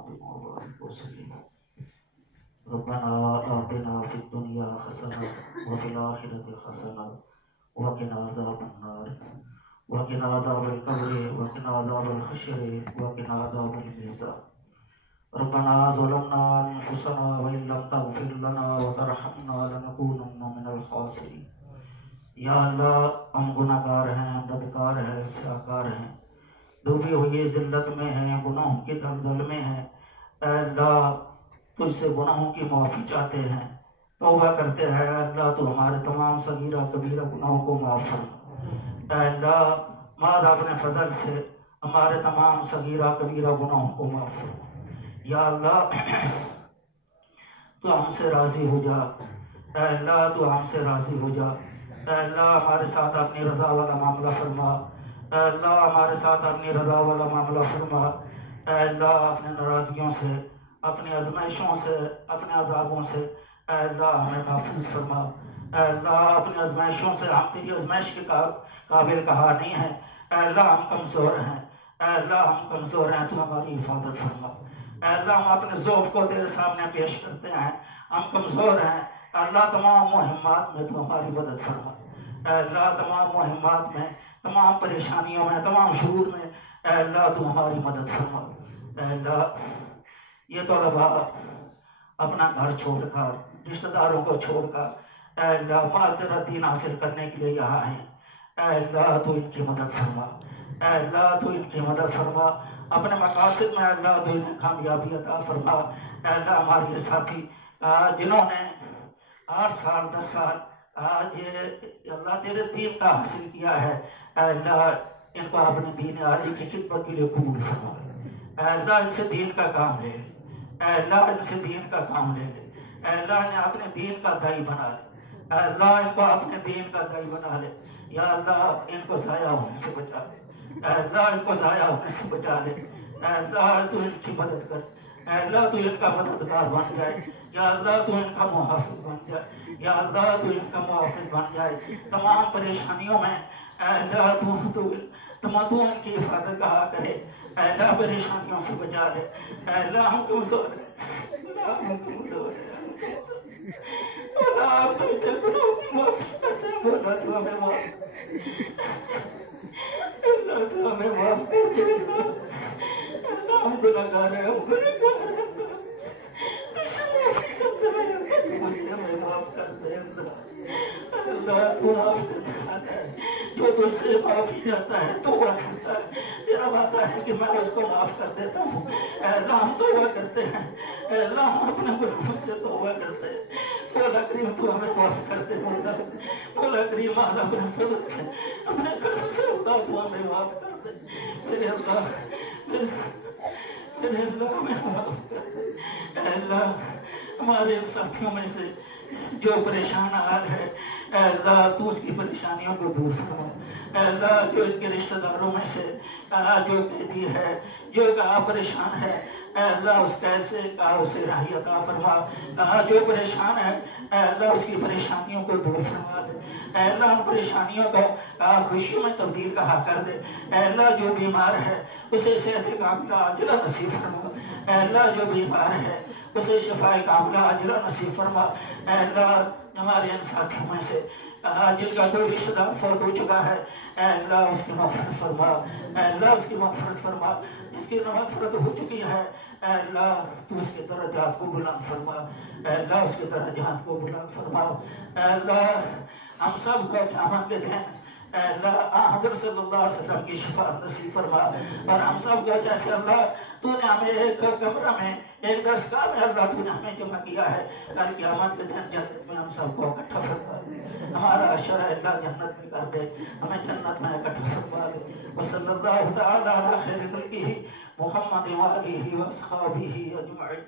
محمد وبارك وسلم. ربنا آتنا في الدنيا حسنة وفي الآخرة حسنة وقنا عذاب النار وقنا عذاب القبر وقنا عذاب الحشر وقنا عذاب الميزان. ربنا ظلمنا أنفسنا وإن لم تغفر لنا وترحمنا لنكونن من الخاسرين. یا اللہ ہم گناہ گار ہیں، بدکار ہیں، سیاہکار ہیں، ڈوبی ہوئی ذلت میں ہیں، گناہوں کے دلدل میں ہیں. اے اللہ تجھ سے گناہوں کی معافی چاہتے ہیں، توبہ کرتے ہیں. اے اللہ تو ہمارے تمام صغیرہ کبیرہ گناہوں کو معاف فرما. اے اللہ ماذ اپنے فضل سے ہمارے تمام صغیرہ کبیرہ گناہوں کو معاف فرما. یا اللہ تو ہم سے راضی ہو جا. اے اللہ تو ہم سے راضی ہو جا. اے اللہ ہمارے ساتھ اپنی رضا والا معاملہ فرما. اے اللہ ہمارے ساتھ اپنی رضا والا معاملہ فرما. اے اللہ اپنے ناراضگیوں سے، اپنی آزمائشوں سے، اپنے عذابوں سے اے اللہ ہمیں محفوظ فرما. اے اللہ اپنی آزمائشوں سے، ہم تیری آزمائش کے قابل کہا نہیں ہے. اے اللہ ہم کمزور ہیں. اے اللہ ہم کمزور ہیں، تو ہماری حفاظت فرما. اے اللہ ہم اپنے ضعف کو تیرے سامنے پیش کرتے ہیں، ہم کمزور ہیں. اے اللہ تمام مہمات میں تو ہماری مدد فرما. اے اللہ تمام مہمات میں، تمام پریشانیوں میں، تمام شرور میں اے اللہ تو ہماری مدد فرما. اے اللہ یہ طلباء اپنا گھر چھوڑ کر، رشتہ داروں کو چھوڑ کر اے اللہ مال تیرا دین حاصل کرنے کے لیے یہاں ہیں. اے اللہ تو ان کی مدد فرما. اے اللہ تو ان کی مدد فرما. اپنے مقاصد میں اللہ تو انہیں کامیابی عطا فرما. اے اللہ ہمارے ساتھی جنہوں نے 8 سال 10 سال آج یہ اللہ تیرے دین کا حاصل کیا ہے، اے اللہ ان کو اپنے دین عالی کی خدمت کے لیے قبول فرما. اے اللہ ان سے دین کا کام لے. اے اللہ ان سے دین کا کام لے. اے اللہ انہیں اپنے دین کا دائی بنا لے. اے اللہ ان کو اپنے دین کا دائی بنا لے. یا اللہ ان کو ضائع ہونے سے بچا لے. اے اللہ ان کو ضائع ہونے سے بچا لے. اے اللہ تو ان کی مدد کر. اے اللہ تو ان کا مددگار بن جائے. یا اللہ تو ان کا محافظ بن جائے. یا اللہ تو ان کا محافظ بن جائے. تمام پریشانیوں میں اے اللہ تو ان کی حفاظت کہا کرے. اے اللہ پریشانیوں سے بچا لے. اے اللہ ہم کمزور ہیں. ہم کمزور ہیں. اللہ آپ تو گناہوں کی معافی کرتے ہیں. بولا تو ہمیں معاف. اللہ تو ہمیں معاف کر دے. اللہ ہم گناہگار ہیں، ہم گناہگار ہیں. ہمیں معاف کر دے. اللہ تو معاف کرتا ہے. جو تجھ سے معافی جاتا ہے توبہ کرتا ہے، تیرا وعدہ ہے کہ میں اس کو معاف کر دیتا ہوں. اے اللہ ہم توبہ کرتے ہیں. اے اللہ ہم اپنے گناہوں سے توبہ کرتے ہیں. مولا کریم تو ہمیں معاف کر دے. مولا کریم اپنے فضل سے، اپنے کرم سے اللہ تو ہمیں معاف کر دے. میرے اللہ ہمیں معاف کر دے. اے اللہ ہمارے ساتھیوں میں سے جو پریشان حال ہے اے اللہ تو اس کی پریشانیوں کو دور فرما. اے اللہ جو ان کے رشتہ داروں میں سے جو قیدی ہے، جو پریشان ہے اے اللہ اس قید سے اسے راحت عطا فرما. جو پریشان ہے اے اللہ اس کی پریشانیوں کو دور فرما دے. اے اللہ ان پریشانیوں کو خوشیوں میں تبدیل کہا کر دے. اے اللہ جو بیمار ہے اسے صحت کاملہ عاجلہ نصیب فرما. اے اللہ جو بیمار ہے اسے شفاء کاملہ عاجلہ نصیب فرما. اے اللہ ہمارے ان ساتھیوں میں سے جن کا کوئی رشتہ دار فوت ہو چکا ہے اے اللہ اس کی مغفرت فرما. اے اللہ اس کی مغفرت فرما. جس کی مغفرت ہو چکی ہے اے اللہ تو اس کے درجات کو بلند فرما. اے اللہ اس کے درجات کو بلند فرما. اے اللہ ہم سب کو قیامت کے دن اے اللہ حضرت صلی اللہ علیہ وسلم کی شفاعت نصیب فرما. اور ہم سب کو جیسے اللہ تو نے ہمیں ایک کمرہ میں، ایک دستگاہ میں اللہ تو نے ہمیں جمع کیا ہے، کل قیامت کے دن جنت میں ہم سب کو اکٹھا فرما دے. ہمارا اشرا اللہ جنت میں کر دے، ہمیں جنت میں اکٹھا فرما دے. وصلی اللہ تعالی علی خیر خلقہ محمد وآلہ واصحابہ اجمعین.